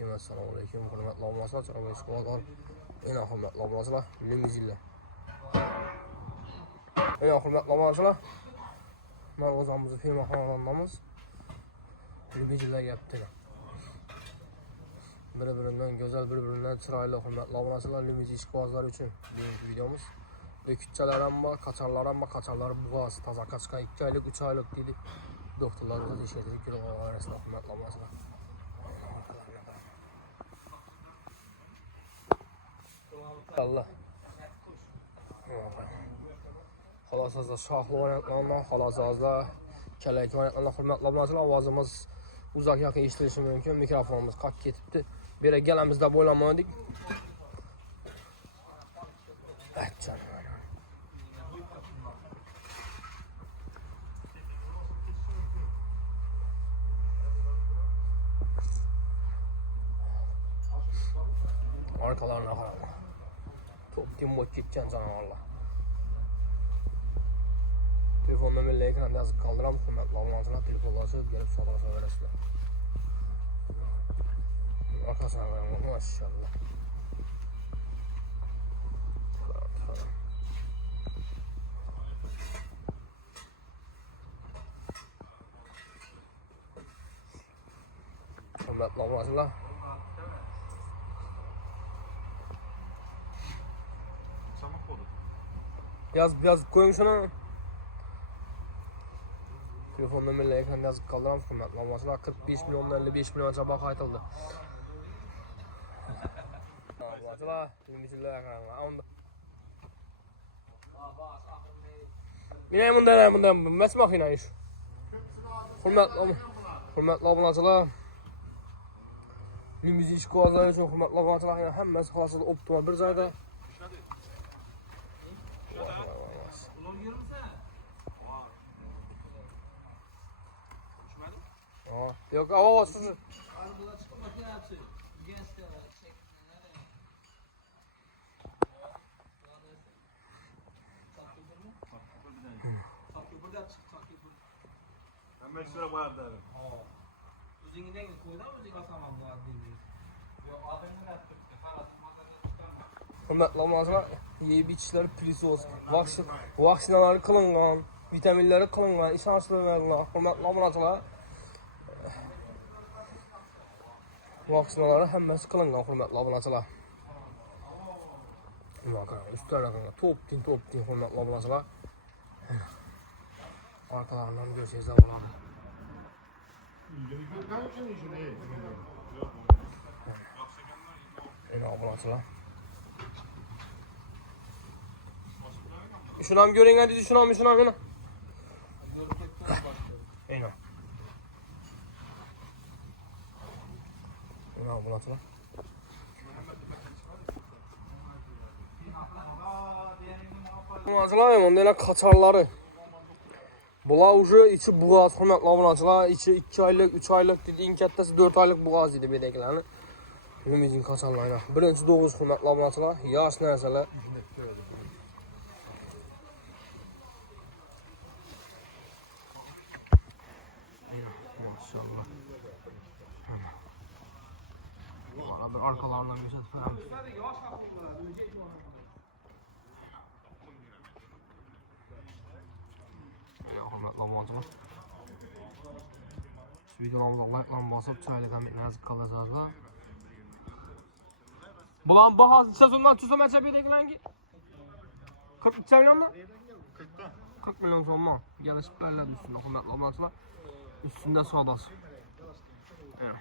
Aleyküm, assalomu alaykum. Hurmatli obunachilar, chiroyli ishqibozlar. Ena hurmatli obunachilar, limuzillar. Ena hurmatli obunachilar. Men o'zimizni firma xonadonimiz. Limuzillar yapti. Bir-birinden güzel, bir-birinden chiroyli hurmatli obunachilar, limuzin ishqibozlar uchun bugungi videomuz. Bekitchalar ham bor, qacharlar ham bor, qacharlar bo'g'az, toza qachqa 2 oylik, 3 oylik deydi. Doktorlar da ishlatib kelib orasida hurmatli obunachilar. Allah. Xolasazda shohli o'ynatganlar, xolasazda kalak o'ynatganlar hurmatli obunachilar, ovozimiz uzoq yaqin eshitilishi mumkin. Mikrofonimiz qolib ketibdi. Bu yerga kelamiz deb o'ylamadik. Aytcan. Arkalarına qarama. Top dimboq ketgan canavarlar. Telefon nomerli ekranda yozib qoldiramiz. Hurmatli obunachilar, telefonlarsiz kelib sotib-sotaverasizlar. Arkasına qarang, maşallah. Hurmatli obunachilar, Yazıp koyun şuna. Telefon nomerli ekranda yazıp qoldiramiz. Hurmatli obunachilar, 45 milyon 55 milyon baho aytildi. Obunachilar, limuzillar qarang. Mine bundan mas makina ish. Hurmatli obunachilar, limuzin ishqibozlari uchun hurmatli obunachilar, hammasi xolasida optimal bir joyda. Yok, hava suçu. Hemen şuraya koyar derim. Üzüngünden koydan özü kasamam bu adını. Yok adını da tuttu. Hurmatli obunachilar, yeyip içishlar prisos, vaksinalar qilingan, vitaminlari qilingan, ishonchlilar. Hurmatli obunachilar, vaksinalar hammasi qilingan hurmatli obunachilar. Nima qarang, ustidan qarang, top-tin hurmatli obunachilar. Arkalarından görsangiz bo'ladi. Ena obunachilar. Şunu ham görün hadi, şunu ham. Ena. Ena obunachilar. Obunachilar, bunday qacharlari. Bular уже içi bo'g'az hurmatli obunachilar, içi 2 oylik, 3 oylik dedi, eng kattasi 4 oylik bo'g'az dedi bedeklarni. Limuzin qacharlar. Birinchi do'g'iz hurmatli obunachilar, yosh narsalar. Maşallah. Bana bir arkalarından geçet falan. Hurmatli obunachilar, videolarımıza like basıp çaylık hem nazik kalasazlar. Bulan bahası sezondan tüzeme bedekler ki 42 milyon mu? 40 milyon sonma. Gelişip belirledi üstünde hurmatli obunachilar. Üstünde sodası. Evet.